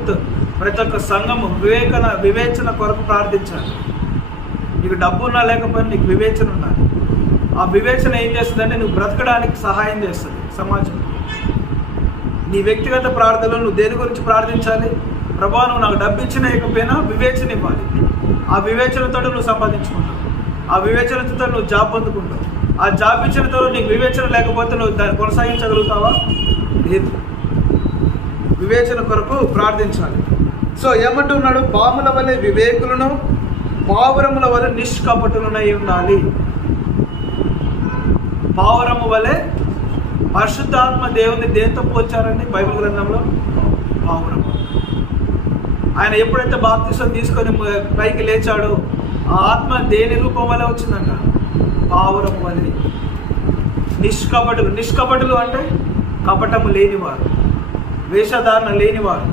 ప్రతి ఒక్క సంఘము వివేచన కొరకు ప్రార్థించాలి. నీకు డబ్బు ఉన్నా లేకపోయినా నీకు వివేచన ఉండాలి. ఆ వివేచన ఏం చేస్తుందంటే నువ్వు బ్రతకడానికి సహాయం చేస్తుంది సమాజం. నీ వ్యక్తిగత ప్రార్థనలో నువ్వు దేని గురించి ప్రార్థించాలి? ప్రభువా, నువ్వు నాకు డబ్బు ఇచ్చినా ఇకపోయినా వివేచన ఇవ్వాలి. ఆ వివేచనతో నువ్వు సంపాదించుకుంటావు. ఆ వివేచనతో నువ్వు జాబ్ పొందుకుంటావు. ఆ జాబ్ ఇచ్చినతో నీకు వివేచన లేకపోతే నువ్వు దాన్ని కొనసాగించగలుగుతావా? లేదు. వివేచన కొరకు ప్రార్థించాలి. సో ఏమంటున్నాడు? పాముల వలె వివేకులను, పావురముల వలె నిష్కపటులనై ఉండాలి. పావురము వలె పరిశుద్ధాత్మ దేవుని దేంతో పోల్చారండి బైబిల్ గ్రంథంలో? పావురము. ఆయన ఎప్పుడైతే బాప్తిసం తీసుకొని పైకి లేచాడో ఆ ఆత్మ దేని రూపం వల్ల వచ్చిందంట? పావురము వలె. నిష్కపటులు అంటే కపటము లేనివారు, వేషధారణ లేనివారు.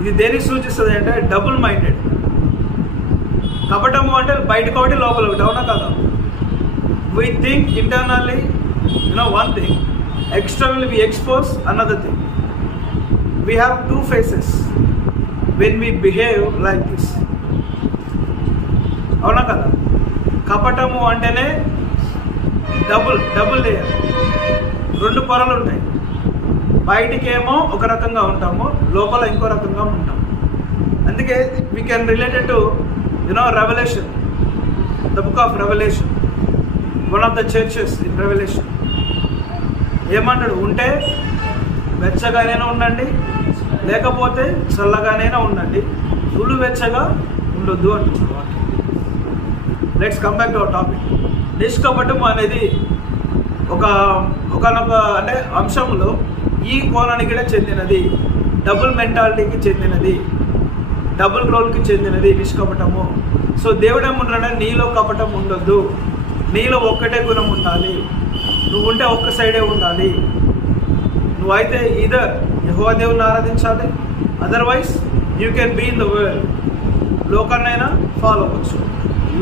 ఇది దేనికి సూచిస్తుంది అంటే డబుల్ మైండెడ్. కపటము అంటే బయటకు ఒకటి లోపల ఒకటి, అవునా కదా? We think internally, one thing, externally we expose another thing. We have two faces when we behave like this. అవునా కదా? కపటము అంటేనే డబుల్ లేయర్, రెండు పొరలు ఉంటాయి. బయటికేమో ఒక రకంగా ఉంటాము, లోపల ఇంకో రకంగా ఉంటాము. అందుకే we can relate it to Revelation, the book of Revelation. One of the churches in Revelation ఏమంటాడు? ఉంటే వెచ్చగానైనా ఉండండి, లేకపోతే చల్లగానైనా ఉండండి, ఫుల్ వెచ్చగా ఉండొద్దు అంటున్నాడు. Let's come back to our topic. నిష్కపటం అనేది ఒకనొక అంటే అంశంలో ఈ కోణానికి చెందినది, డబుల్ మెంటాలిటీకి చెందినది, డబుల్ రోల్కి చెందినది నిష్కపటము. సో దేవుడు ఏమంటున్నాడంటే నీలో కపటం ఉండొద్దు, నీలో ఒక్కటే గుణం ఉండాలి, నువ్వు ఉంటే ఒక్క సైడే ఉండాలి. నువ్వైతే ఈదర్ యెహోవా దేవుని ఆరాధించాలి, otherwise you can be in the world. లోకాన్నైనా ఫాలో అవ్వచ్చు.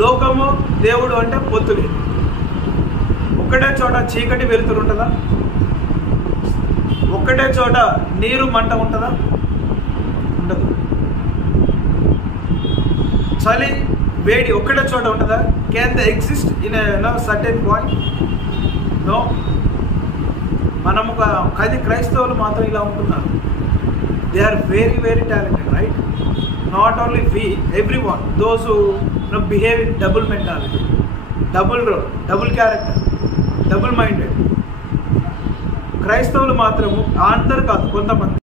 లోకము దేవుడు అంటే పొత్తులు. ఒక్కటే చోట చీకటి వెలుతురు ఉంటుందా? ఒక్కటే చోట నీరు మంట ఉంటుందా? ఉండదు. చలి వేడి ఒక్కటే చోట ఉంటుందా? Can they exist in certain point? No. మనము క్రైస్తవులు మాత్రం ఇలా ఉంటున్నారు. They are very very talented, right? Not only we, everyone, those who behave in double mentality, double role, double character, double minded. క్రైస్తవులు మాత్రము అందరు కాదు, కొంతమంది